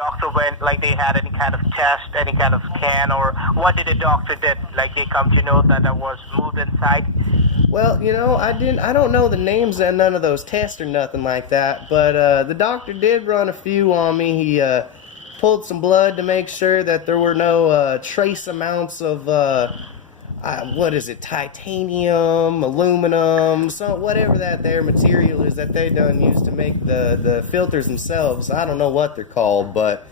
doctor went, like they had any kind of test, any kind of scan, or what did the doctor did? Like they come to know that I was moved inside? Well, I don't know the names of none of those tests or nothing like that, but the doctor did run a few on me. He pulled some blood to make sure that there were no trace amounts of what is it, titanium, aluminum, whatever that there material is that they done use to make the filters themselves. I don't know what they're called, but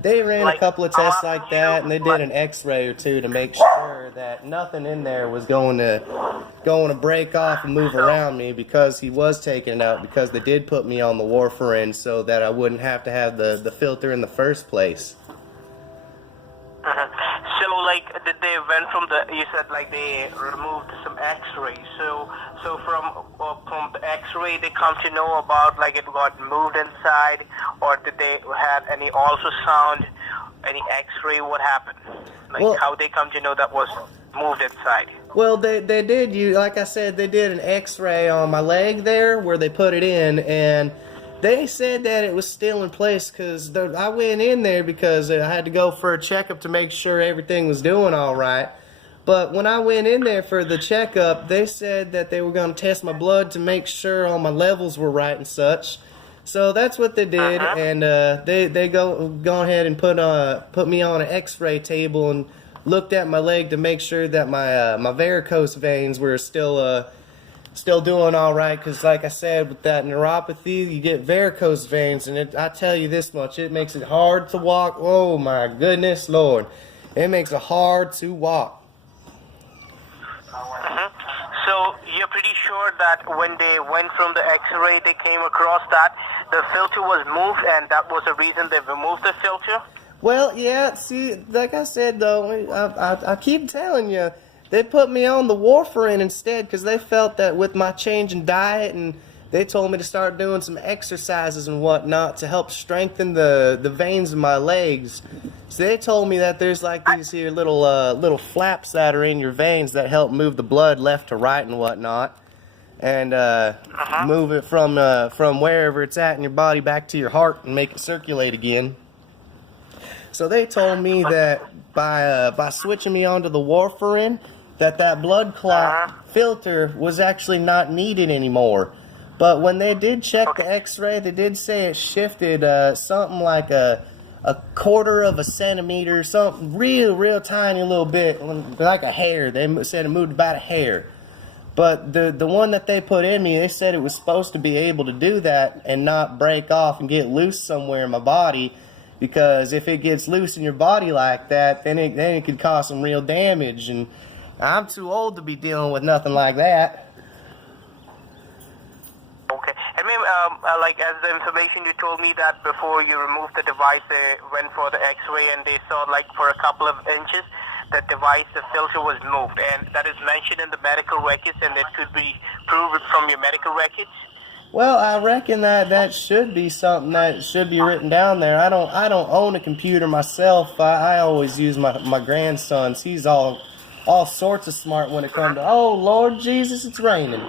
they ran a couple of tests like that, and they did an X-ray or two to make sure that nothing in there was going to break off and move around me, because he was taking it out, because they did put me on the warfarin so that I wouldn't have to have the filter in the first place. So, like, did they went from you said, like, they removed some X-ray. So from the X-ray, they come to know about, like, it got moved inside, or did they had any ultrasound, any X-ray? What happened? Like, well, how they come to know that was moved inside? Well, they did. Like I said, they did an X-ray on my leg there where they put it in, and they said that it was still in place, because I went in there because I had to go for a checkup to make sure everything was doing all right. But when I went in there for the checkup, they said that they were going to test my blood to make sure all my levels were right and such. So that's what they did, and they go ahead and put me on an X-ray table and looked at my leg to make sure that my varicose veins were still doing all right, because like I said, with that neuropathy, you get varicose veins, and I tell you this much, it makes it hard to walk. Oh my goodness, Lord, it makes it hard to walk. So you're pretty sure that when they went from the X-ray, they came across that the filter was moved, and that was the reason they removed the filter? Well, yeah, see, like I said, though, I keep telling you, they put me on the warfarin instead, because they felt that with my change in diet, and they told me to start doing some exercises and whatnot to help strengthen the veins in my legs. So they told me that there's like these here little flaps that are in your veins that help move the blood left to right and whatnot, and move it from wherever it's at in your body back to your heart and make it circulate again. So they told me that by switching me onto the warfarin, that blood clot filter was actually not needed anymore. But when they did check the X-ray, they did say it shifted something like a quarter of a centimeter, something real tiny little bit, like a hair. They said it moved about a hair. But the one that they put in me, they said it was supposed to be able to do that and not break off and get loose somewhere in my body, because if it gets loose in your body like that, then it could cause some real damage, and I'm too old to be dealing with nothing like that. Okay. And maybe, like, as the information you told me that before you removed the device, they went for the X-ray and they saw, like, for a couple of inches, the device, the filter was moved, and that is mentioned in the medical records, and it could be proved from your medical records. Well, I reckon that should be something that should be written down there. I don't own a computer myself. I always use my grandson's. He's all sorts of smart when it comes to, oh Lord Jesus, it's raining.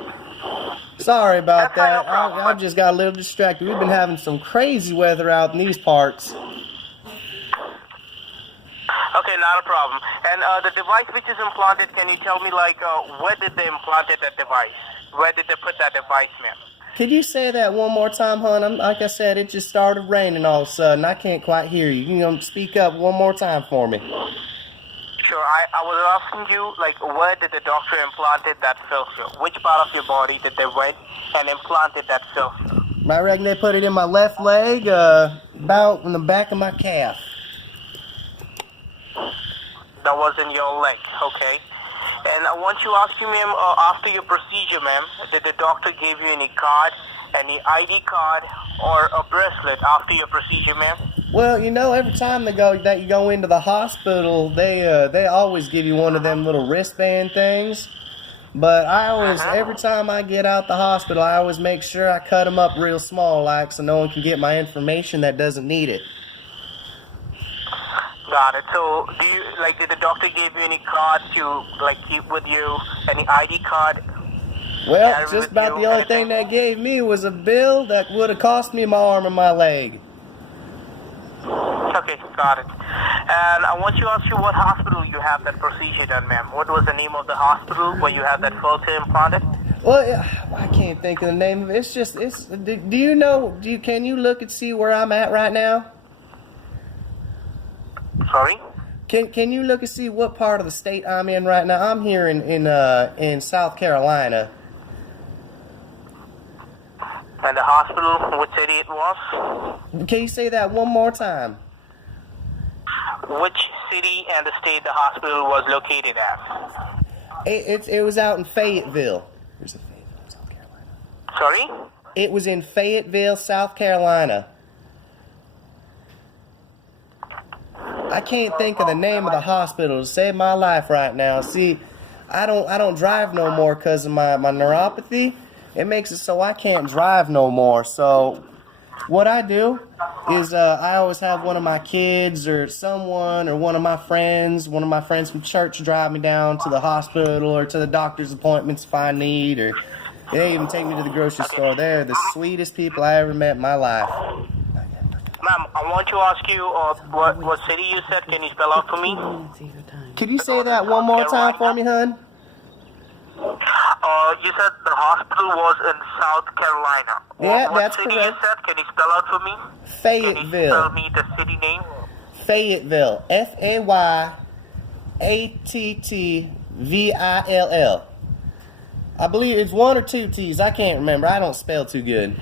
Sorry about that. I just got a little distracted. We've been having some crazy weather out in these parts. Okay, not a problem. And the device which is implanted, can you tell me, like, where did they implant that device? Where did they put that device, ma'am? Could you say that one more time, hon? Like I said, it just started raining all of a sudden. I can't quite hear you. You can speak up one more time for me. Sure. I was asking you, like, where did the doctor implanted that filter? Which part of your body did they went and implanted that filter? I reckon they put it in my left leg, about in the back of my calf. That was in your leg, okay. And I want you to ask you, ma'am, after your procedure, ma'am, did the doctor give you any card, any ID card, or a bracelet after your procedure, ma'am? Well, every time you go into the hospital, they always give you one of them little wristband things. But I always, every time I get out the hospital, I always make sure I cut them up real small, like, so no one can get my information that doesn't need it. Got it. So, did the doctor give you any card to, like, keep with you? Any ID card? Well, just about the only thing they gave me was a bill that would have cost me my arm and my leg. Okay, got it. And I want to ask you what hospital you have that procedure done, ma'am. What was the name of the hospital where you had that false implanted? Well, I can't think of the name of it. It's just, it's. Do you know? Can you look and see where I'm at right now? Sorry? Can you look and see what part of the state I'm in right now? I'm here in South Carolina. And the hospital, which city it was? Can you say that one more time? Which city and the state the hospital was located at? It was out in Fayetteville. Where's it, Fayetteville, South Carolina? Sorry? It was in Fayetteville, South Carolina. I can't think of the name of the hospital to save my life right now. See, I don't drive no more because of my neuropathy. It makes it so I can't drive no more. So what I do is I always have one of my kids or someone or one of my friends from church drive me down to the hospital or to the doctor's appointments if I need, or they even take me to the grocery store. They're the sweetest people I ever met in my life. Ma'am, I want to ask you what city you said. Can you spell out for me? Could you say that one more time for me, hun? You said the hospital was in South Carolina. Yeah, what that's city correct. you said? Can you spell out for me? Can you Fayetteville. spell me the city name? Fayetteville. Fayetteville. I believe it's one or two T's. I can't remember. I don't spell too good.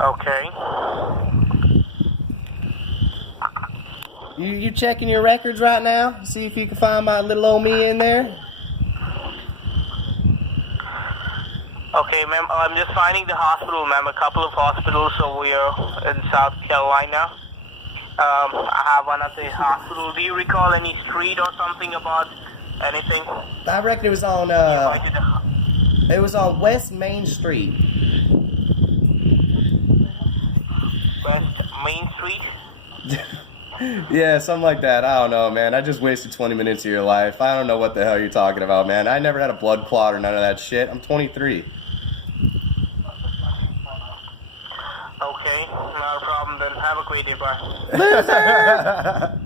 Okay. You checking your records right now? See if you can find my little old me in there? Okay, ma'am. I'm just finding the hospital, ma'am. A couple of hospitals over here in South Carolina. I have one at the hospital. Do you recall any street or something about anything? I reckon it was on West Main Street. West Main Street? Yeah, something like that. I don't know, man. I just wasted 20 minutes of your life. I don't know what the hell you're talking about, man. I never had a blood clot or none of that shit. I'm 23. Okay, not a problem then. Have a great day, bye. Loser!